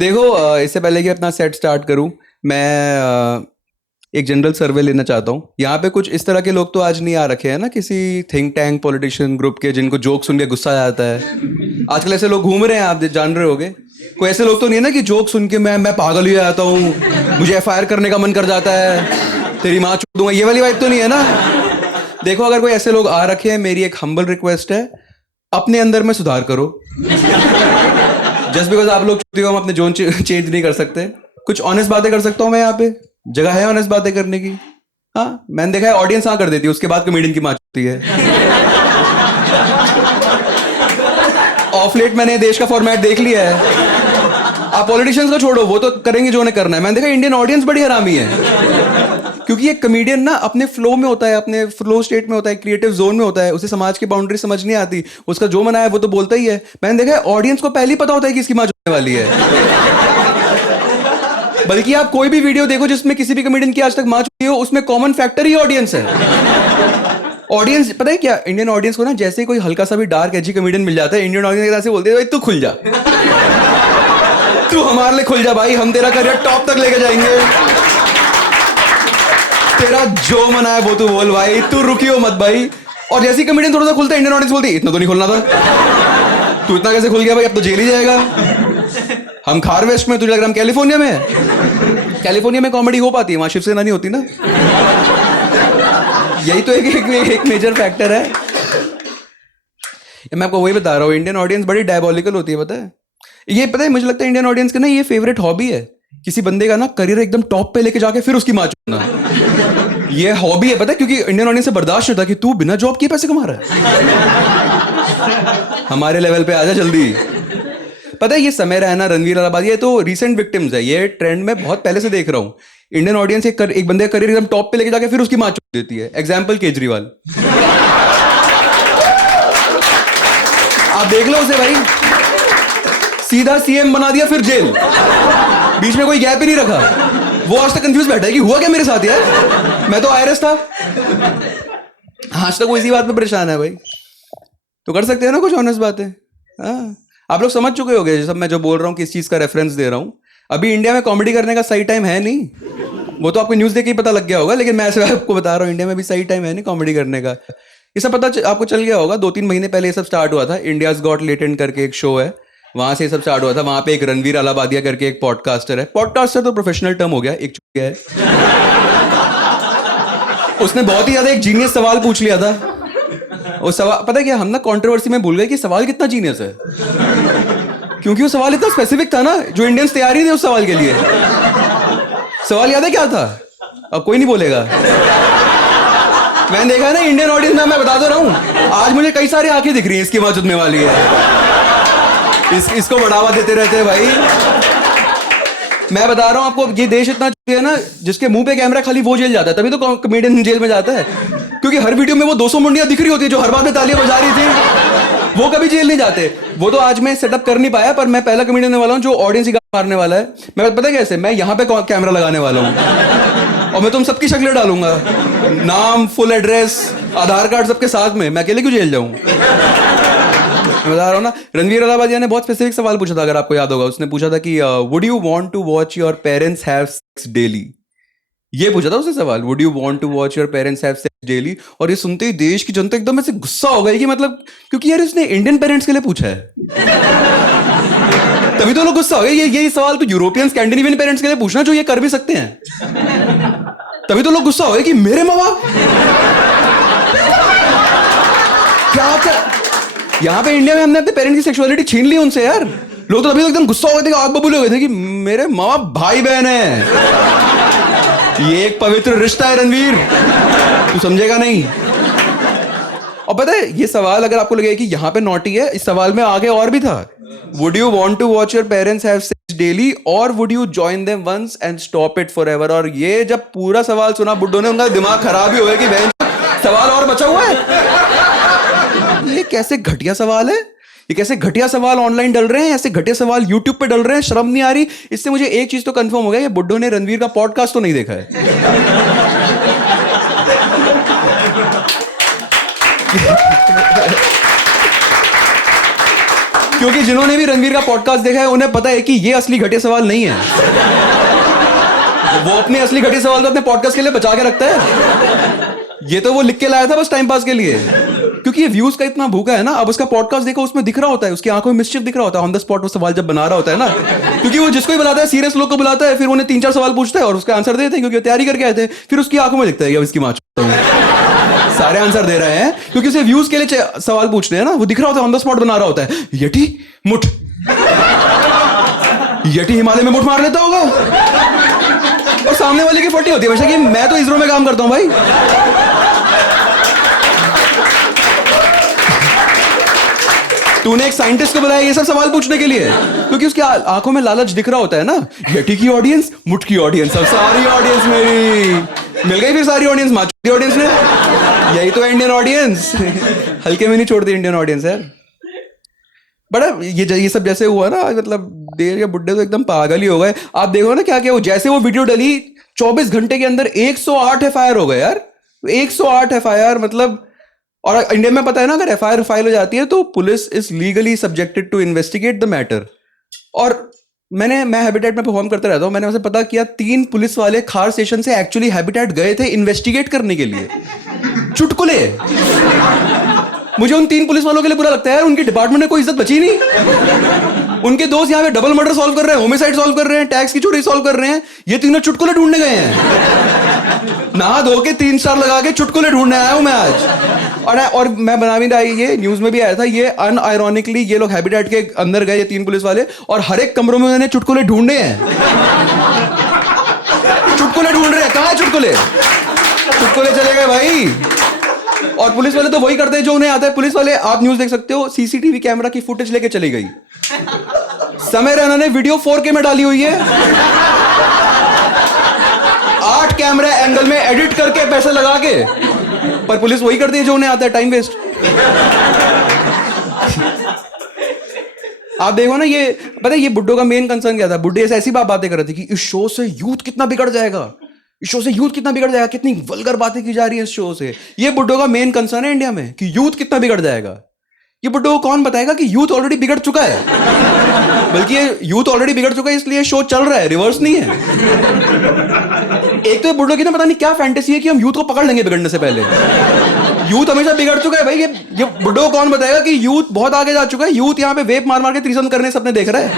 देखो इससे पहले कि अपना सेट स्टार्ट करूं, मैं एक जनरल सर्वे लेना चाहता हूं। यहाँ पे कुछ इस तरह के लोग तो आज नहीं आ रखे हैं ना, किसी थिंक टैंक पॉलिटिशियन ग्रुप के, जिनको जोक सुन के गुस्सा आ जाता है। आजकल ऐसे लोग घूम रहे हैं, आप जान रहे होगे। कोई ऐसे लोग तो नहीं है ना कि जोक सुन के मैं पागल ही जाता हूँ, मुझे एफआईआर करने का मन कर जाता है, तेरी माँ चूक दूंगा, ये वाली बात तो नहीं है ना। देखो, अगर कोई ऐसे लोग आ रखे हैं, मेरी एक हम्बल रिक्वेस्ट है, अपने अंदर में सुधार करो। जस्ट बिकॉज आप लोग चुपते हो, हम अपने जोन चेंज नहीं कर सकते। कुछ ऑनेस्ट बातें कर सकता हूँ मैं, यहाँ पे जगह है ऑनेस्ट बातें करने की। हाँ, मैंने देखा है ऑडियंस हाँ कर देती है, उसके बाद कॉमेडियन की माँ चुकती है। ऑफ लेट मैंने देश का फॉर्मेट देख लिया है। आप पॉलिटिशियंस को छोड़ो, वो तो करेंगे जो उन्हें करना है। मैंने देखा इंडियन ऑडियंस बड़ी हरामी है, क्योंकि एक कॉमेडियन ना अपने फ्लो में होता है, अपने फ्लो स्टेट में होता है, क्रिएटिव जोन में होता है, उसे समाज की बाउंड्री समझ नहीं आती, उसका जो मना है वो तो बोलता ही है। मैंने देखा है ऑडियंस को पहले ही पता होता है कि इसकी माँ चुकने वाली है। बल्कि आप कोई भी वीडियो देखो जिसमें किसी भी कॉमेडियन की आज तक माँ चुकी हो, उसमें कॉमन फैक्टर ही ऑडियंस है। ऑडियंस पता है क्या, इंडियन ऑडियंस को ना जैसे ही कोई हल्का सा भी डार्क एजी कॉमेडियन मिल जाता है, इंडियन ऑडियंस की तरह से बोलते हैं, भाई तू खुल जा, तू हमारे लिए खुल जा भाई, हम तेरा करियर टॉप तक लेके जाएंगे, तेरा जो मना है वो तू बोल भाई, तू रुकियो मत भाई। और जैसे ही कॉमेडियन थोड़ा सा खुलता है, इंडियन ऑडियंस बोलती है, इतना तो नहीं खुलना था, तू इतना कैसे खुल गया भाई, अब तो जेल ही जाएगा। हम खार वेस्ट में, तुझे लग रहा हम कैलिफोर्निया में है? कैलिफोर्निया में कॉमेडी हो पाती है, वहां शिवसेना नहीं होती ना। यही तो एक मेजर फैक्टर है। मैं आपको वही बता रहा हूँ, इंडियन ऑडियंस बड़ी डायबॉलिकल होती है, पता है ये। पता है मुझे लगता है इंडियन ऑडियंस का ना ये फेवरेट हॉबी है, किसी बंदे का ना करियर एकदम टॉप पे लेके जाके फिर उसकी माँ चुनना। ये हॉबी है, पता है, क्योंकि इंडियन ऑडियंस से बर्दाश्त नहीं होता कि तू बिना जॉब किए पैसे कमा रहा है। हमारे लेवल पे आजा जल्दी। पता है ये समय रैना, रणवीर अलाहाबादी, ये तो रीसेंट विक्टिम्स है, ये ट्रेंड में बहुत पहले से देख रहा हूं। इंडियन ऑडियंस एक बंदे का करियर एकदम टॉप पे लेके जाके फिर उसकी माँ चुप देती है। एग्जाम्पल केजरीवाल, आप देख लो उसे भाई, सीधा सीएम बना दिया फिर जेल, बीच में कोई गैप ही नहीं रखा। वो आज तक कंफ्यूज बैठा है कि हुआ क्या मेरे साथ यार, मैं तो आईआरएस था। आज तक वो इसी बात पे परेशान है भाई। तो कर सकते हैं ना कुछ ऑनेस्ट बातें। हाँ, आप लोग समझ चुके होंगे सब मैं जो बोल रहा हूँ, किस चीज का रेफरेंस दे रहा हूँ। अभी इंडिया में कॉमेडी करने का सही टाइम है नहीं, वो तो आपको न्यूज देख के ही पता लग गया होगा, लेकिन मैं ऐसे आपको बता रहा हूँ, इंडिया में भी सही टाइम है नहीं कॉमेडी करने का। ये सब पता आपको चल गया होगा, 2-3 महीने पहले ये सब स्टार्ट हुआ था। इंडियाज गॉट लेटेंट करके एक शो है, वहां से ये सब स्टार्ट हुआ था। वहां पे एक रणवीर अलाहाबादिया करके एक पॉडकास्टर है, पॉडकास्टर तो प्रोफेशनल टर्म हो गया, एक चुकी है। उसने बहुत ही ज्यादा एक जीनियस सवाल पूछ लिया था। वो सवाल पता है क्या, हम ना कंट्रोवर्सी में भूल गए कि सवाल कितना जीनियस है, क्योंकि वो सवाल इतना स्पेसिफिक था ना, जो इंडियंस तैयार ही थे उस सवाल के लिए। सवाल याद है क्या था? अब कोई नहीं बोलेगा। मैंने देखा है ना इंडियन ऑडियंस में, मैं बता दो रहा हूं, आज मुझे कई सारी आंखें दिख रही हैं, इसकी मां चुदने वाली है, इसको बढ़ावा देते रहते हैं भाई। मैं बता रहा हूं आपको, ये देश इतना है ना, जिसके मुंह पे कैमरा खाली वो जेल जाता है, तभी तो कॉमेडियन जेल में जाता है, क्योंकि हर वीडियो में वो 200 मुंडियां दिख रही होती है जो हर बात में तालियां बजा रही थी, वो कभी जेल नहीं जाते। वो तो आज मैं सेटअप कर नहीं पाया, पर मैं पहला कॉमेडियन वाला हूं जो ऑडियंस ही मारने वाला है। मैं पता है कैसे, मैं यहां पे कैमरा लगाने वाला हूं और मैं तुम सबकी शक्लें डालूंगा, नाम, फुल एड्रेस, आधार कार्ड सबके साथ में। मैं अकेले क्यों जेल जाऊं? मैं बता रहा हूं ना, रणवीर अलाहाबादिया ने बहुत स्पेसिफिक सवाल पूछा था, अगर आपको याद होगा। उसने पूछा था कि would you want to watch your parents have sex daily. ये पूछा था उसने सवाल, would you want to watch your parents have sex daily. और ये सुनते ही देश की जनता एकदम ऐसे गुस्सा हो गई कि मतलब, क्योंकि यार इसने इंडियन पेरेंट्स के लिए पूछा है, तभी तो लोग गुस्सा हो गए। ये सवाल तो यूरोपियन स्कैंडिनेवियन पेरेंट्स के लिए पूछना जो ये कर भी सकते हैं, तभी तो लोग गुस्सा हो गए कि मेरे माँ बाप क्या। यहाँ पे इंडिया में हमने अपने पेरेंट्स की सेक्सुअलिटी छीन ली उनसे यार। लोग तो अभी एकदम गुस्सा हो गए थे, आग बबूले हो गए थे कि मेरे माँ बाप भाई बहन है, ये एक पवित्र रिश्ता है रणवीर, तू समझेगा नहीं। और पता है ये सवाल, अगर आपको लगे कि यहाँ पे नॉटी है, इस सवाल में आगे और भी था। Would you want to watch your parents have sex daily और would you join them once and stop it forever. और ये जब पूरा सवाल सुना बुड्ढों ने, उनका दिमाग खराब ही हो गया कि बहन सवाल और बचा हुआ है। ये कैसे घटिया सवाल है, ये कैसे घटिया सवाल ऑनलाइन डल रहे हैं, ऐसे घटिया सवाल यूट्यूब पे डल रहे हैं, शर्म नहीं आ रही। इससे मुझे एक चीज तो कंफर्म हो गया, ये बुड्ढों ने रणवीर का पॉडकास्ट तो नहीं देखा है। क्योंकि जिन्होंने भी रणवीर का पॉडकास्ट देखा है उन्हें पता है कि ये असली घटिया सवाल नहीं है। वो अपने असली घटिया सवाल तो अपने पॉडकास्ट के लिए बचा के रखता है। ये तो वो लिख के लाया था बस टाइम पास के लिए, क्योंकि ये व्यूज का इतना भूखा है ना। अब उसका पॉडकास्ट देखो, उसमें दिख रहा होता है, उसकी आंखों में मिस्चिफ दिख रहा होता है ऑन द स्पॉट वो सवाल जब बना रहा होता है ना। क्योंकि वो जिसको ही बुलाता है, सीरियस लोग को बुलाता है, फिर उन्हें 3-4 सवाल पूछता है और उसका आंसर देते हैं, क्योंकि वो तैयारी करके आए थे। फिर उसकी आंखों में दिखता है कि अब इसकी माँ सारे आंसर दे रहे हैं, क्योंकि उसे व्यूज के लिए सवाल पूछने हैं ना। वो दिख रहा होता है, ऑन द स्पॉट बना रहा होता है। यटी मुठ, यटी हिमालय में मुठ मार लेता होगा और सामने वाले की फटी होती है वैसे कि मैं तो इसरो में काम करता हूं भाई। तूने एक साइंटिस्ट को बुलाया ये सब सवाल पूछने के लिए, क्योंकि उसकी आंखों में लालच दिख रहा होता है ना। यटी की ऑडियंस, मुठ की ऑडियंस, अब सारी ऑडियंस मेरी मिल गई। फिर सारी ऑडियंस माचू ऑडियंस ने, यही तो इंडियन ऑडियंस। हल्के में नहीं छोड़ती इंडियन ऑडियंस यार। बड़ा ये सब जैसे हुआ ना, मतलब देर या बुड्ढे तो एकदम पागल ही हो गए। आप देखो ना क्या क्या वो, जैसे वो वीडियो डली 24 घंटे के अंदर 108 एफआईआर हो गए यार। 108 एफआईआर मतलब, और इंडिया में पता है ना अगर एफआईआर फाइल हो जाती है तो police is legally subjected to investigate the matter. और मैं हैबिटेट में परफॉर्म करता रहता हूं, मैंने उसे पता किया 3 पुलिस वाले खार स्टेशन से एक्चुअली हैबिटेट गए थे इन्वेस्टिगेट करने के लिए। चुटकुले। मुझे उन 3 पुलिस वालों के लिए बुरा लगता है, उनकी डिपार्टमेंट में कोई इज्जत बची नहीं। उनके दोस्त यहाँ पे डबल मर्डर सॉल्व कर रहे हैं, होमिसाइड सॉल्व कर रहे हैं, टैक्स की चोरी सॉल्व कर रहे हैं, ये तीनों चुटकुले ढूंढने गए हैं। नहा धो के 3 स्टार लगा के चुटकुले ढूंढने आया हूं मैं आज। और मैं बना भी रहा, ये न्यूज में भी आया था, ये अनआयरॉनिकली ये लोग हैबिटेट के अंदर गए, ये 3 पुलिस वाले, और हर एक कमरों में उन्होंने चुटकुले ढूंढे हैं। चुटकुले ढूंढ रहे हैं, कहां है चुटकुले? चुटकुले चले गए भाई। और पुलिस वाले तो वही करते हैं जो उन्हें आता है। पुलिस वाले, आप न्यूज देख सकते हो, सीसीटीवी कैमरा की फुटेज लेके चली गई। समय रैना ने वीडियो 4K में डाली हुई है, 8 कैमरा एंगल में एडिट करके पैसे लगा के, पर पुलिस वही करती है जो उन्हें आता है, टाइम वेस्ट। आप देखो ना, ये पता है ये बुड्ढों का मेन कंसर्न क्या था? बुड्ढे ऐसी बातें कर रहे थे कि इस शो से यूथ कितना बिगड़ जाएगा, इस शो से यूथ कितना बिगड़ जाएगा, कितनी वल्गर बातें की जा रही है इस शो से। ये बुड्ढों का मेन कंसर्न है इंडिया में कि यूथ कितना बिगड़ जाएगा। ये बुड्ढों को कौन बताएगा कि यूथ ऑलरेडी बिगड़ चुका है? बल्कि ये यूथ ऑलरेडी बिगड़ चुका है इसलिए शो चल रहा है, रिवर्स नहीं है। एक तो ये बुड्ढों की ना पता नहीं क्या फैंटेसी है कि हम यूथ को पकड़ लेंगे बिगड़ने से पहले। यूथ हमेशा बिगड़ चुका है भाई। ये बुड्ढों को कौन बताएगा कि यूथ बहुत आगे जा चुका है? यूथ यहाँ पे वेप मार मार के थ्रीसम करने सपने देख रहा है।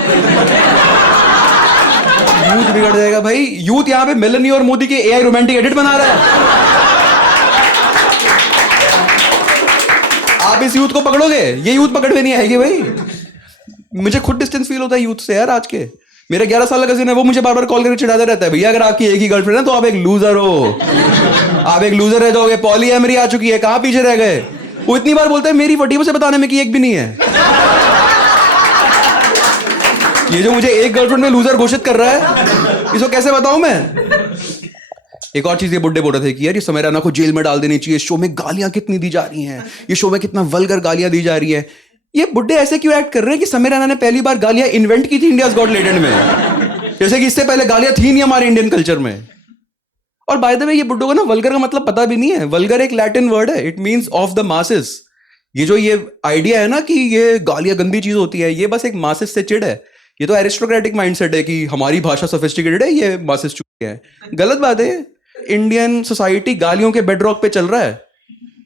यूथ बिगड़ जाएगा भाई। यूथ यहाँ पे मेलनी और मोदी के एआई रोमांटिक एडिट बना रहा है। आप इस यूथ को पकड़ोगे, ये यूथ पकड़ में नहीं आएगी भाई। मुझे खुद डिस्टेंस फील होता है यूथ से यार। आज के मेरा 11 साल का कजिन है, वो मुझे बार बार कॉल करके चिढ़ाता रहता है, भैया अगर आपकी एक ही गर्लफ्रेंड है तो आप एक लूजर हो, आप एक लूजर रह जाओगे, पॉलीएमरी आ चुकी है, कहां पीछे रह गए। वो इतनी बार बोलता है मेरी फटी मुझे बताने में कि एक भी नहीं है। ये जो मुझे एक गर्लफ्रेंड में लूजर घोषित कर रहा है, इसको कैसे बताऊं मैं? एक और चीज ये बुड्ढे बोल रहे थे कि यार ये समय रैना को जेल में डाल देनी चाहिए, शो में गालियां कितनी दी जा रही हैं, ये शो में कितना वल्गर गालियां दी जा रही है। ये बुड्ढे ऐसे क्यों एक्ट कर रहे हैं कि समय रैना ने पहली बार गालियां इन्वेंट की थी इंडियाज गॉट टैलेंट में, जैसे कि इससे पहले गालियां थी नहीं हमारे इंडियन कल्चर में। और बाय द वे ये बुड्ढों को ना वल्गर का मतलब पता भी नहीं है। वल्गर एक लैटिन वर्ड है, it means of the masses. ये जो ये आइडिया है ना कि ये गालियां गंदी चीज होती है, ये बस एक मासेस से चिढ़ है। ये तो एरिस्टोक्रेटिक माइंडसेट है कि हमारी भाषा सोफिस्टिकेटेड है, ये मासेस चुके हैं। गलत बात है। इंडियन सोसाइटी गालियों के बेडरॉक पे चल रहा है,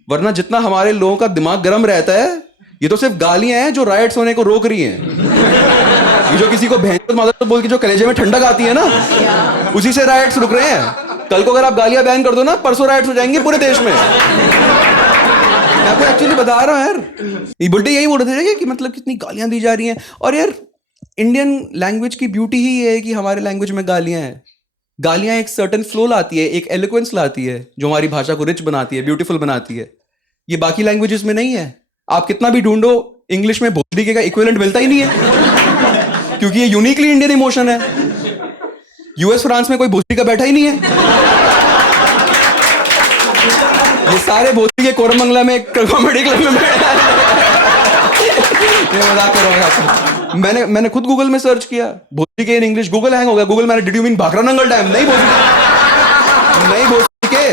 वरना जितना हमारे लोगों का दिमाग गर्म रहता है, ये तो सिर्फ गालियां हैं जो राइट्स होने को रोक रही हैं। ये जो किसी को भैंस मादर बोल के जो कलेजे में ठंडक आती है ना, उसी से राइट्स रुक रहे हैं। कल को अगर आप गालियां बैन कर दो ना, परसों राइट्स हो जाएंगे पूरे देश में। मैं आपको एक्चुअली बता रहा हूं यार। ये बुड्ढे यही बोल रहे थे कि मतलब कितनी गालियां दी जा रही हैं। और यार इंडियन लैंग्वेज की ब्यूटी ही ये है कि हमारे लैंग्वेज में गालियां हैं। गालियां एक सर्टेन फ्लो लाती है, एक एलोक्वेंस लाती है, जो हमारी भाषा को रिच बनाती है, ब्यूटीफुल बनाती है। ये बाकी लैंग्वेजेस में नहीं है। आप कितना भी ढूंढो, इंग्लिश में भोसड़ी के का इक्विवेलेंट मिलता ही नहीं है, क्योंकि ये यूनिकली इंडियन इमोशन है। यूएस फ्रांस में कोई भोसड़ी का बैठा ही नहीं है। ये सारे भोसड़ी के कोरमंगला में कॉमेडी क्लब में बैठा है। मजाक कर रहा हूं। मैंने खुद गूगल में सर्च किया भोसड़ी के इन इंग्लिश, गूगल हैंग हो गया। गूगल मैंने did you mean Bhakra Nangal dam? नहीं भोसड़ी, नहीं भोसड़ी के।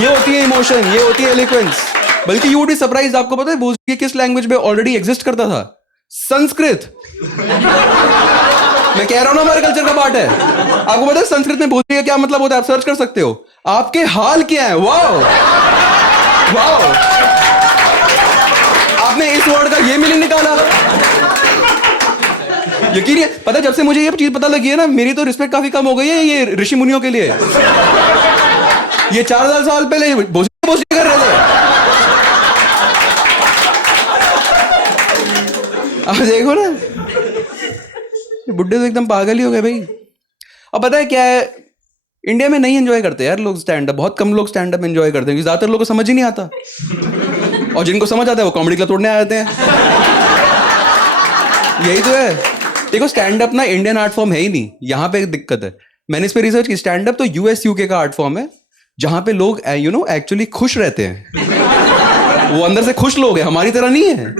ये होती है इमोशन, ये होती है एलिक्वेंस। बल्कि यू वुड बी सरप्राइज, आपको पता है भोसड़ी किस लैंग्वेज में ऑलरेडी एग्जिस्ट करता था? संस्कृत। मैं कह रहा हूं ना हमारे कल्चर का पार्ट है। आपको पता है संस्कृत में भोजपुरी का क्या मतलब होता है? आप सर्च कर सकते हो। आपके हाल क्या है? वाओ वाओ, आपने इस वर्ड का ये मीनिंग निकाला। यकीन है, पता है जब से मुझे ये चीज पता लगी है ना, मेरी तो रिस्पेक्ट काफी कम हो गई है ये ऋषि मुनियों के लिए। ये 4000 साल पहले भोजपुरी कर रहे थे। अब देखो ना, बुड्ढे तो एकदम पागल ही हो गए भाई। अब पता है क्या है, इंडिया में नहीं एंजॉय करते यार लोग स्टैंड अप। बहुत कम लोग स्टैंड अप एंजॉय करते हैं, ज्यादातर लोगों को समझ ही नहीं आता। और जिनको समझ आता है वो कॉमेडी क्लब तोड़ने आ जाते हैं। यही तो है। देखो स्टैंड अप ना इंडियन आर्ट फॉर्म है ही नहीं, यहाँ पे एक दिक्कत है। मैंने इस पे रिसर्च की, स्टैंड अप तो यूएस यूके का आर्ट फॉर्म है, जहां पे लोग एक्चुअली खुश रहते हैं। वो अंदर से खुश लोग हैं, हमारी तरह नहीं है।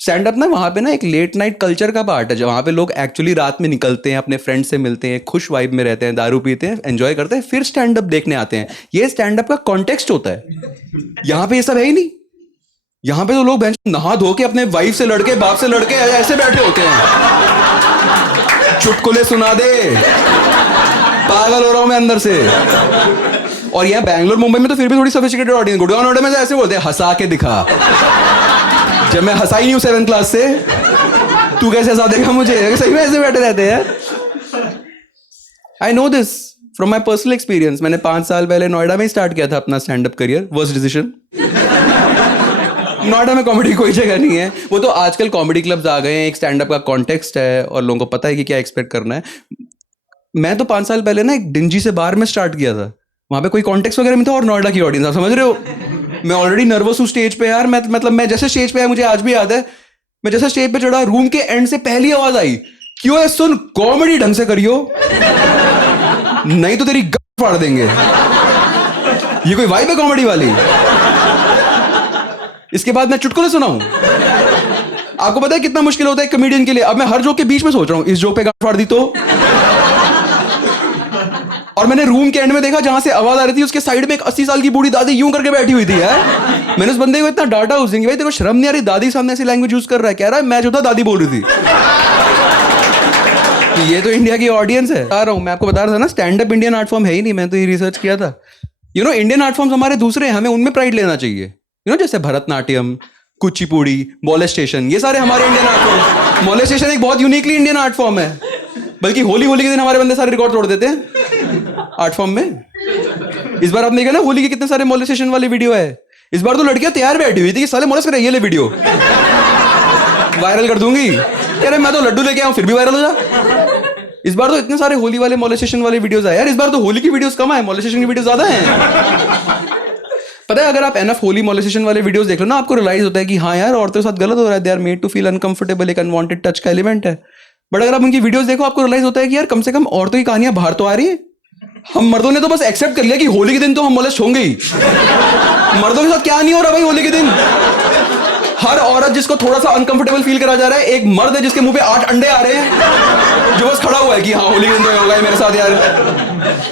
स्टैंड अप ना वहां पे ना एक लेट नाइट कल्चर का पार्ट है, जहां पे लोग एक्चुअली रात में निकलते हैं, अपने फ्रेंड से मिलते हैं, खुश वाइब में रहते हैं, दारू पीते हैं, एंजॉय करते हैं, फिर स्टैंड अप देखने आते हैं। ये स्टैंड अप का कॉन्टेक्स्ट होता है। यहाँ पे ये सब है ही नहीं। यहाँ पे तो लोग नहा धो के अपने वाइफ से लड़के, बाप से लड़के ऐसे बैठे होते हैं, चुटकुले सुना दे, पागल हो रहा हूं मैं अंदर से। और यहाँ बैंगलोर मुंबई में तो फिर भी थोड़ी सोफिस्टिकेटेड ऑडियंस। गुड़गांव नोएडा में तो ऐसे बोलते हैं, हंसा के दिखा। जब मैं हंसा ही नहीं हूं 7th क्लास से, तू कैसे हंसा देगा मुझे? सही में ऐसे बैठे रहते हैं। I know this from my personal experience. मैंने 5 साल पहले नोएडा में ही स्टार्ट किया था अपना stand up career. Worst decision. Noida में कॉमेडी कोई जगह नहीं है। वो तो आजकल कॉमेडी क्लब्स आ गए हैं, एक स्टैंड अप का कॉन्टेक्स्ट है और लोगों को पता है कि क्या एक्सपेक्ट करना है। मैं तो 5 साल पहले ना एक डिंजी से बार में स्टार्ट किया था, वहां पे कोई कॉन्टेक्स्ट वगैरह नहीं था, और नोएडा की ऑडियंस, आप समझ रहे हो। मैं ऑलरेडी नर्वस हूँ स्टेज पे यार। मैं जैसे स्टेज पे आया, मुझे आज भी याद है, मैं जैसे स्टेज पे चढ़ा, रूम के एंड से पहली आवाज आई, क्यों है सुन, कॉमेडी ढंग से करियो, नहीं तो तेरी गट फाड़ देंगे। ये कोई वाइब है कॉमेडी वाली? इसके बाद मैं चुटकुले सुनाऊं? आपको पता है कितना मुश्किल होता है कॉमेडियन के लिए। अब मैं हर जोक के बीच में सोच रहा हूं, इस जोक पे गांठ फाड़ दी तो। और मैंने रूम के एंड में देखा, जहां से आवाज आ रही थी उसके साइड में एक 80 साल की बूढ़ी दादी यूं करके बैठी हुई थी यार। मैंने उस बंदे को इतना डांटा उस दिन कि भाई तेरे को शर्म नहीं आ रही, दादी सामने ऐसी लैंग्वेज यूज कर रहा है। कह रहा है मैं जो था दादी बोल रही थी। ये तो इंडिया की ऑडियंस है। आ रहा हूं मैं, आपको बता रहा था ना, stand up Indian art form है ही नहीं। मैं तो ये रिसर्च किया था। इंडियन आर्ट फॉर्म्स हमारे दूसरे हैं, हमें उनमें प्राइड लेना चाहिए। जैसे भरतनाट्यम, कुचिपुड़ी, मोलेस्टेशन, ये सारे हमारे इंडियन आर्ट फॉर्म। मोलेस्टेशन एक बहुत यूनिकली इंडियन आर्ट फॉर्म है। बल्कि होली के दिन हमारे बंदे सारे रिकॉर्ड तोड़ देते हैं आर्ट फॉर्म में। इस बार आपने देखा ना होली के कितने सारे मोलेस्टेशन वाली वीडियो है। इस बार तो लड़कियां तैयार बैठी हुई थी कि साले मोलेस्ट करे, ये ले वीडियो वायरल कर दूंगी। कह रहे मैं तो लड्डू लेके आऊं फिर भी वायरल हो जा। इस बार तो इतने सारे होली वाले मोलेस्टेशन वाले वीडियोस आए यार। इस बार तो होली की वीडियोस कम आए, मोलेस्टेशन की वीडियोस ज्यादा हैं। पता है, अगर आप एनफ होली मोलेस्टेशन वाले वीडियोस देख लो ना, आपको रियलाइज होता है कि हाँ यार औरतों के साथ गलत हो रहा है। They are made to feel uncomfortable, एक अनवांटेड टच का एलिमेंट है। बट अगर आप उनकी वीडियोस देखो, आपको रियलाइज होता है कि यार कम से कम औरतों की कहानियां बाहर तो आ रही है। हम मर्दों ने तो बस एक्सेप्ट कर लिया कि होली के दिन तो हम मोलेस्ट होंगे ही। मर्दों के साथ क्या नहीं हो रहा भाई होली के दिन। हर औरत जिसको थोड़ा सा अनकंफर्टेबल फील करा जा रहा है, एक मर्द है जिसके मुंह पे 8 अंडे आ रहे हैं, जो बस खड़ा हुआ है कि हाँ होली के दिन तो होगा मेरे साथ यार।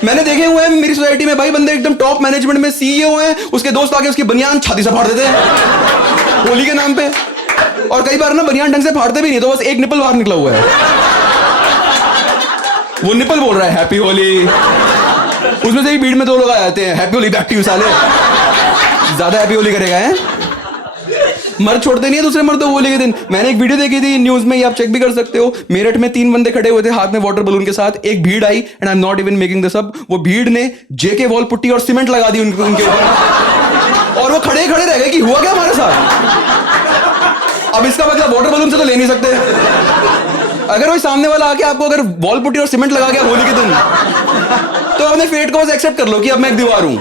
मैंने देखे हुए हैं मेरी सोसाइटी में भाई, बंदे एकदम टॉप मैनेजमेंट में सीईओ हैं, उसके दोस्त आके उसकी बनियान छाती से फाड़ देते हैं होली के नाम पे। और कई बार ना बनियान ढंग से फाड़ते भी नहीं, तो बस एक निपल बाहर निकला हुआ है, वो निपल बोल रहा है हैप्पी होली। उसमें से ही भीड़ में 2 लोग आ जाते हैं, happy Holi back to you साले। ज्यादा हैप्पी होली करेगा है। मर्द छोड़ते नहीं है दूसरे मर्द होली के दिन। मैंने एक वीडियो देखी थी न्यूज में, ये आप चेक भी कर सकते हो। मेरठ में 3 बंदे खड़े हुए थे हाथ में वाटर बलून के साथ। एक भीड़ आई, and I am not even making this up, वो भीड़ ने जेके वॉल पुट्टी और सीमेंट लगा दी उनके ऊपर, और वो खड़े खड़े रह गए कि हुआ क्या हमारे साथ। अब इसका मतलब वाटर बलून से तो ले नहीं सकते। अगर कोई सामने वाला आके आपको अगर वॉल पुट्टी और सीमेंट लगा गया होली के दिन, तो अपने फेट को बस एक्सेप्ट कर लो कि अब मैं एक दीवार हूं।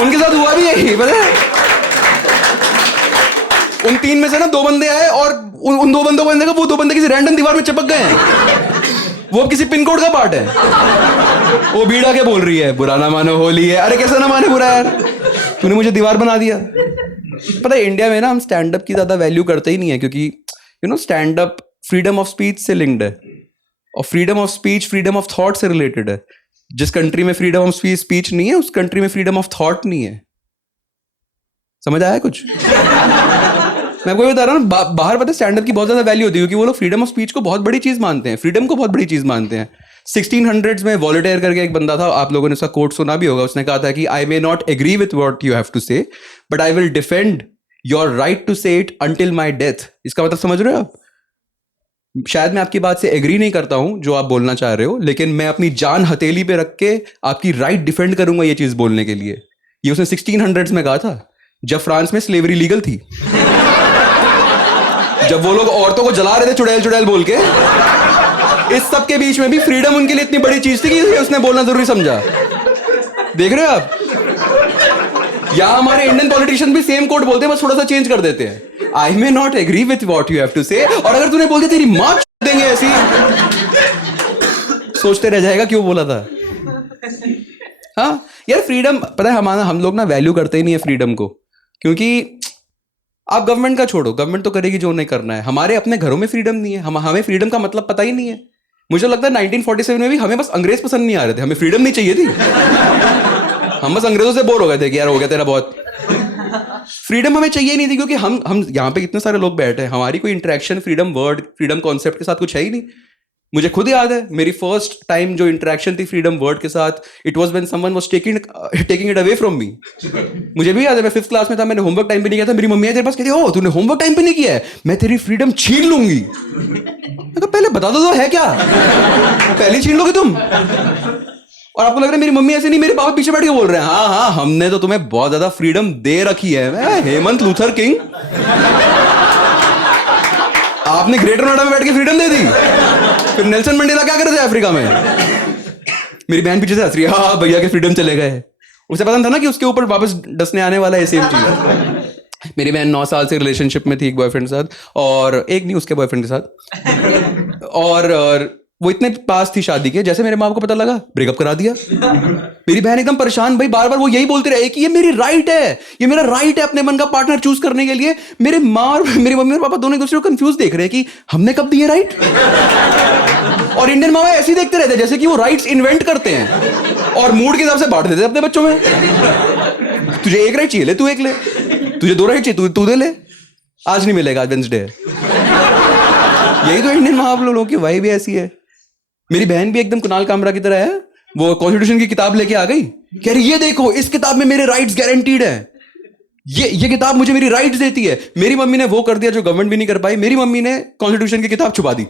उनके साथ हुआ भी यही, पता है। उन 3 में से ना 2 बंदे आए, और उन 2 बंदों को देखा, वो 2 बंदे किसी रैंडम दीवार में चिपक गए हैं। वो अब किसी पिन कोड का पार्ट है। वो भीड़ आके बोल रही है बुरा ना मानो होली है। अरे कैसे ना माने बुरा यार, तूने मुझे दीवार बना दिया। पता है इंडिया में ना हम स्टैंड अप की ज्यादा वैल्यू करते ही नहीं है, क्योंकि stand up freedom of speech से लिंक्ड है, और freedom of speech freedom of thought से रिलेटेड है। जिस कंट्री में फ्रीडम ऑफ स्पीच नहीं है, उस कंट्री में फ्रीडम ऑफ थॉट नहीं है। समझ आया कुछ? मैं आपको बता रहा हूँ बाहर पता है स्टैंड अप की बहुत ज्यादा वैल्यू होती है, क्योंकि वो लोग फ्रीडम ऑफ स्पीच को बहुत बड़ी चीज मानते हैं, फ्रीडम को बहुत बड़ी चीज मानते हैं। 1600s में वॉलटेयर करके एक बंदा था, आप लोगों ने उसका कोट सुना भी होगा, उसने कहा था कि I may not agree with what you have to say but I will defend your right to say it until my death. इसका मतलब समझ रहे हो आप? शायद मैं आपकी बात से एग्री नहीं करता हूं जो आप बोलना चाह रहे हो, लेकिन मैं अपनी जान हथेली पे रख के आपकी राइट डिफेंड करूंगा ये चीज बोलने के लिए। ये उसने 1600s में कहा था, जब फ्रांस में स्लेवरी लीगल थी, जब वो लोग औरतों को जला रहे थे चुड़ैल चुड़ैल बोल के। इस सब के बीच में भी फ्रीडम उनके लिए इतनी बड़ी चीज थी कि उसने बोलना जरूरी समझा। देख रहे हो आप? यहां हमारे इंडियन पॉलिटिशियन भी सेम कोड बोलते हैं, बस थोड़ा सा चेंज कर देते हैं। I may not agree with what you have to say, और अगर तूने बोल दिया तेरी मां देंगे ऐसी, सोचते रह जाएगा क्यों बोला था। हाँ यार, फ्रीडम पता है हम लोग ना वैल्यू करते ही नहीं है फ्रीडम को, क्योंकि आप गवर्नमेंट का छोड़ो, गवर्नमेंट तो करेगी जो नहीं करना है, हमारे अपने घरों में फ्रीडम नहीं है। हमें फ्रीडम का मतलब पता ही नहीं है। मुझे लगता है 1947 में भी हमें बस अंग्रेज पसंद नहीं आ रहे थे, हमें फ्रीडम नहीं चाहिए थी। हम बस अंग्रेजों से बोर हो गए थे कि यार हो गया तेरा बहुत। फ्रीडम हमें चाहिए नहीं थी, क्योंकि हम यहाँ पे कितने सारे लोग बैठे हैं, हमारी कोई interaction freedom word freedom concept के साथ कुछ है ही नहीं। मुझे खुद याद है मेरी फर्स्ट टाइम जो इंटरेक्शन थी फ्रीडम वर्ड के साथ, it was when someone was taking it away from me. मुझे भी याद है, मैं 5th क्लास में था, मैंने होमवर्क टाइम पे नहीं किया था, मेरी मम्मी तेरे पास कहती ओ तूने होमवर्क टाइम पे नहीं किया है, मैं तेरी फ्रीडम छीन लूंगी। मैं पहले बता दो है क्या, पहले छीन लोगे तुम? और आपको लग रहा है मेरी मम्मी ऐसे नहीं, मेरे पापा पीछे बैठ के बोल रहे हैं हाँ हाँ हमने तो तुम्हें बहुत ज्यादा फ्रीडम दे रखी है। मैं हेमंत लूथर किंग, आपने ग्रेटर नोएडा में बैठ के फ्रीडम दे दी, फिर नेल्सन मंडेला क्या कर रहे थे अफ्रीका में? मेरी बहन पीछे से हंस रही है, हाँ भैया के फ्रीडम चले गए। उसे पता था ना कि उसके ऊपर वापस डसने आने वाला है सेम चीज। मेरी बहन 9 साल से रिलेशनशिप में थी एक बॉयफ्रेंड के साथ, और एक नहीं उसके बॉयफ्रेंड के साथ, और वो इतने पास थी शादी के, जैसे मेरे माँ को पता लगा ब्रेकअप करा दिया। मेरी बहन एकदम परेशान, भाई बार बार वो यही बोलते रहे कि ये मेरी राइट है, ये मेरा राइट है अपने मन का पार्टनर चूज करने के लिए। मेरे माँ और मेरी मम्मी और पापा दोनों एक दूसरे को कंफ्यूज देख रहे हैं कि हमने कब दिए राइट। और इंडियन माँ ऐसे ही देखते रहते जैसे कि वो राइट्स इन्वेंट करते हैं और मूड के हिसाब से बांट देते अपने बच्चों में। तुझे एक राइट चाहिए ले तू एक ले, तुझे 2 राइट चाहिए तू दे ले, आज नहीं मिलेगा, आज वेडनेसडे है। यही तो इंडियन माँ लोगों की वाइब भी ऐसी है। मेरी बहन भी एकदम कुणाल कामरा की तरह है, वो कॉन्स्टिट्यूशन की किताब लेके आ गई, कह रही ये देखो इस किताब में मेरे राइट्स गारंटीड है, ये किताब मुझे मेरी राइट्स देती है। मेरी मम्मी ने वो कर दिया जो गवर्नमेंट भी नहीं कर पाई, मेरी मम्मी ने कॉन्स्टिट्यूशन की किताब छुपा दी।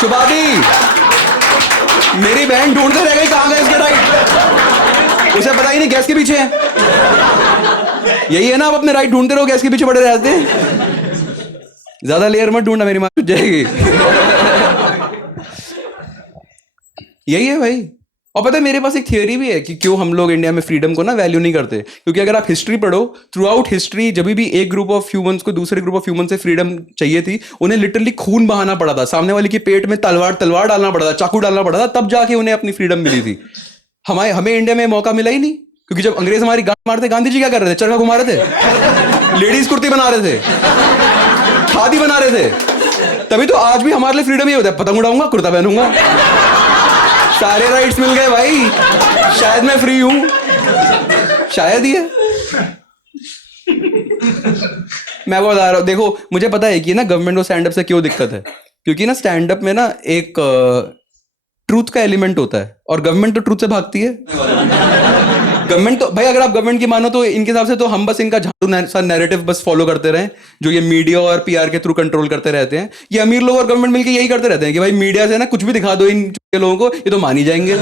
छुपा दी। मेरी बहन ढूंढते रह गई कहां गए इसके राइट, उसे पता ही नहीं गैस के पीछे है। यही है ना, आप अपने राइट ढूंढते रहो, गैस के पीछे पड़े रहते हैं। ज्यादा लेयर मत ढूंढना, मेरी मां छूट जाएगी। यही है भाई। और पता है मेरे पास एक थियोरी भी है कि क्यों हम लोग इंडिया में फ्रीडम को ना वैल्यू नहीं करते। क्योंकि अगर आप हिस्ट्री पढ़ो, थ्रू आउट हिस्ट्री जब भी एक ग्रुप ऑफ ह्यूमंस को दूसरे ग्रुप ऑफ ह्यूमन से फ्रीडम चाहिए थी, उन्हें लिटरली खून बहाना पड़ा था, सामने वाले के पेट में तलवार डालना पड़ा था, चाकू डालना पड़ा था, तब जाके उन्हें अपनी फ्रीडम मिली थी। हमें इंडिया में मौका मिला ही नहीं, क्योंकि जब अंग्रेज हमारी गांड मारते, गांधी जी क्या कर रहे थे? चरखा घुमा रहे थे, लेडीज कुर्ती बना रहे थे, खादी बना रहे थे। तभी तो आज भी हमारे लिए फ्रीडम ही होता है, पतंग उड़ाऊंगा, कुर्ता पहनूंगा, सारे राइट्स मिल गए भाई। शायद मैं फ्री हूं, शायद ही है। मैं वो बता रहा हूं, देखो मुझे पता है कि ना गवर्नमेंट को स्टैंड अप से क्यों दिक्कत है, क्योंकि ना स्टैंड अप में ना एक ट्रूथ का एलिमेंट होता है, और गवर्नमेंट तो ट्रूथ से भागती है। गवर्नमेंट तो भाई, अगर आप गवर्नमेंट की मानो तो इनके हिसाब से तो हम बस इनका झाड़ू सा नैरेटिव बस फॉलो करते रहें, जो ये मीडिया और पीआर के थ्रू कंट्रोल करते रहते हैं। ये अमीर लोग और गवर्नमेंट मिलकर यही करते रहते हैं कि भाई मीडिया से ना कुछ भी दिखा दो इन लोगों को, ये तो मान ही जाएंगे।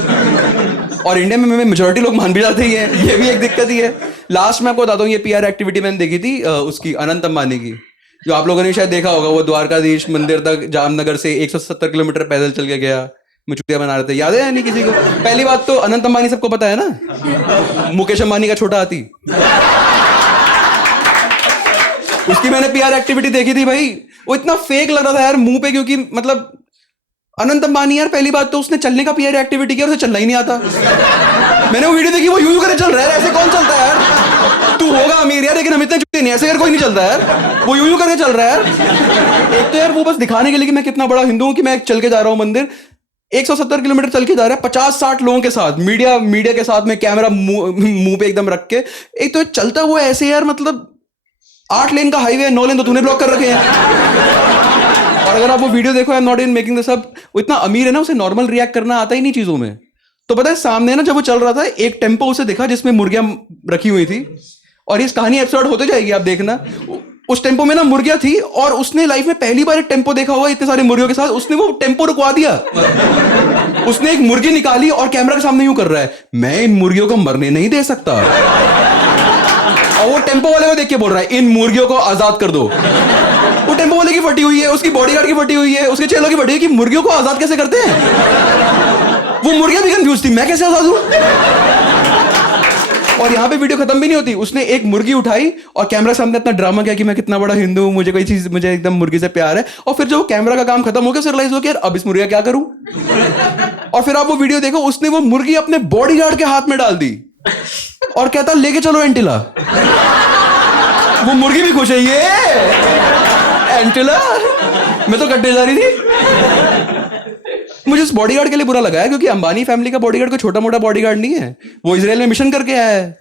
और इंडिया में मेजोरिटी लोग मान भी जाते ही हैं, ये भी एक दिक्कत ही है। लास्ट में आपको बताता हूँ, ये पीआर एक्टिविटी मैंने देखी थी उसकी, अनंत अंबानी की, जो आप लोगों ने शायद देखा होगा। वो द्वारकाधीश मंदिर तक जामनगर से 170 किलोमीटर पैदल चल के गया, मुचुटिया बना रहे थे, याद है या नहीं किसी को? पहली बात तो अनंत अंबानी सबको पता है ना, मुकेश अंबानी का छोटा हाथी। उसकी मैंने पीआर एक्टिविटी देखी थी भाई, वो इतना फेक लग रहा था यार मुंह पे, क्योंकि मतलब अनंत अंबानी यार, पहली बात तो उसने चलने का पीआर एक्टिविटी किया और उसे चलना ही नहीं आता। मैंने वो वीडियो देखी, वो यूं करे चल रहा है, ऐसे कौन चलता है यार? तू होगा अमीर यार, लेकिन हम इतने चुपते नहीं, ऐसे यार कोई नहीं चलता यार, वो यूं करके चल रहा है यार। एक तो यार वो बस दिखाने के लिए कि मैं कितना बड़ा हिंदू हूं कि मैं चल के जा रहा हूं मंदिर। 170 किलोमीटर चल के जा रहा है 50-60 लोगों के साथ, मीडिया के साथ में, कैमरा मुंह पे एकदम रख के। एक तो चलता हुआ ऐसे यार, मतलब 8 लेन का हाईवे है, 9 लेन तो तूने ब्लॉक कर रखे हैं। और अगर आप वो वीडियो देखो, आई am not in making this up, वो इतना अमीर है ना, उसे नॉर्मल रिएक्ट करना आता ही नहीं चीजों में। तो पता है सामने ना जब वो चल रहा था, एक टेम्पो उसे दिखा जिसमें मुर्गियां रखी हुई थी, और इस कहानी एपिसोड होते जाएगी, आप देखना। उस टेम्पो में ना मुर्गियां थी, और उसने लाइफ में पहली बार एक टेम्पो देखा हुआ इतने सारे मुर्गियों के साथ। उसने वो टेम्पो रुकवा दिया, उसने एक मुर्गी निकाली और कैमरा के सामने यूं कर रहा है, मैं इन मुर्गियों को मरने नहीं दे सकता। और वो टेम्पो वाले को देख के बोल रहा है, इन मुर्गियों को आजाद कर दो। वो टेम्पो वाले की फटी हुई है, उसकी बॉडीगार्ड की फटी हुई है, उसके चेलों की फटी हुई है कि मुर्गियों को आजाद कैसे करते हैं। वो मुर्गियां भी कंफ्यूज थी, मैं कैसे आजाद हूं। और यहां पे वीडियो खत्म भी नहीं होती, उसने एक मुर्गी उठाई और कैमरा सामने अपना ड्रामा किया कि मैं कितना बड़ा हिंदू हूं, मुझे कोई चीज, मुझे एकदम मुर्गी से प्यार है। और फिर जब कैमरा का काम खत्म हो गया, उसे रियलाइज हो गया यार अब इस मुर्गी का क्या करूं। और फिर आप वो वीडियो देखो, उसने वो मुर्गी अपने बॉडीगार्ड के हाथ में डाल दी और कहता लेके चलो एंटिला। वो मुर्गी भी खुश है, ये एंटिला, मैं तो कटने जा रही थी। मुझे इस बॉडीगार्ड के लिए बुरा लगा है, क्योंकि अंबानी फैमिली का बॉडीगार्ड कोई छोटा मोटा बॉडीगार्ड नहीं है। वो इजराइल में मिशन करके आया है,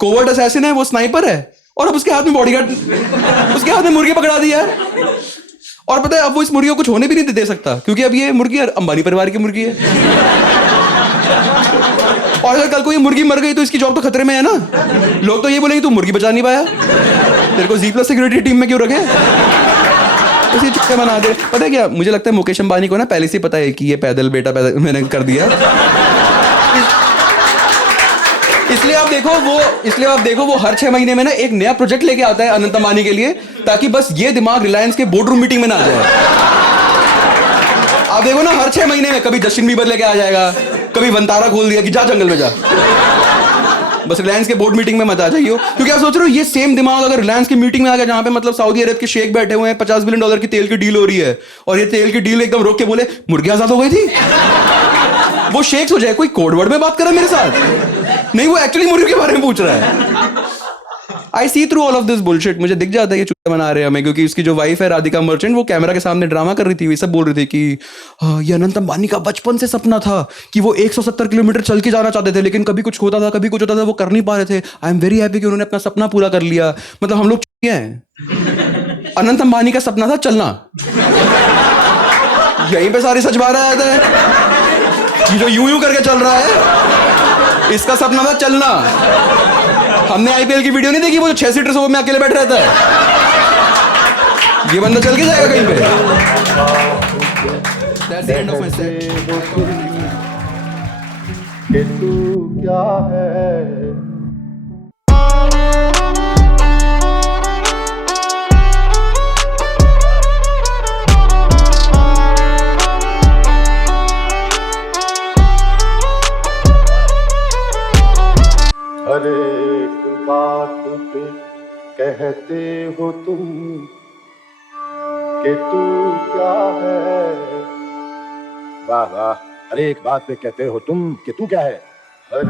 कोवर्ट असैसिन है, वो स्नाइपर है, और अब उसके हाथ में बॉडीगार्ड, उसके हाथ में मुर्गी पकड़ा दिया है। और पता है अब वो इस मुर्गी को कुछ होने भी नहीं दे सकता, क्योंकि अब ये मुर्गी अंबानी परिवार की मुर्गी है। और अगर कल को ये मुर्गी मर गई तो इसकी जॉब तो खतरे में है ना। लोग तो ये बोलेंगे तू मुर्गी बचा नहीं पाया, तेरे को Z+ सिक्योरिटी टीम में क्यों रखे, उसी चुपके बना दे। पता है क्या, मुझे लगता है मुकेश अंबानी को ना पहले से पता है कि ये पैदल बेटा पैदल मैंने कर दिया। इसलिए आप देखो वो हर 6 महीने में ना एक नया प्रोजेक्ट लेके आता है अनंत अंबानी के लिए, ताकि बस ये दिमाग रिलायंस के बोर्ड रूम मीटिंग में ना आ जाए। आप देखो ना हर 6 महीने में कभी जस्टिन बीबर लेके आ जाएगा, कभी वंतारा खोल दिया कि जा जंगल में जा। बस रिलायंस के बोर्ड मीटिंग में मत आ जाइए, क्योंकि आप सोच रहे हो ये सेम दिमाग अगर रिलायंस की मीटिंग में आ गया, जहां पे मतलब सऊदी अरब के शेख बैठे हुए हैं, $50 बिलियन की तेल की डील हो रही है, और ये तेल की डील एकदम रोक के बोले मुर्गी आजाद हो गई थी, वो शेख हो जाए कोई कोड वर्ड में बात कर रहा है मेरे साथ, नहीं वो एक्चुअली मुर्गी के बारे में पूछ रहा है। I see through all of this bullshit. मुझे दिख जाता है कि चुट्टे बना रहे हैं हमें, क्योंकि उसकी जो वाइफ है राधिका मर्चेंट, वो कैमरा के सामने ड्रामा कर रही थी, सब बोल रही थी कि ये अनंत अंबानी का बचपन से सपना था कि वो 170 किलोमीटर चल के जाना चाहते थे, लेकिन कभी कुछ होता था, कभी कुछ होता था, वो कर नहीं पा रहे थे। आई एम वेरी हैप्पी कि उन्होंने अपना सपना पूरा कर लिया। मतलब हम लोग हैं, अनंत अंबानी का सपना था चलना, यहीं पे सारी सच बात आया था। जो यूं करके चल रहा है, इसका सपना था चलना। हमने IPL की वीडियो नहीं देखी, वो जो 6 सीटर सोफे में अकेले बैठ रहता है, ये बंदा चल के जाएगा कहीं पे। That's the end of my set. कि तू क्या है, हर एक बात पे कहते हो तुम कि तू क्या है। वाह वाह, हर एक बात पे कहते हो तुम कि तू क्या है। हर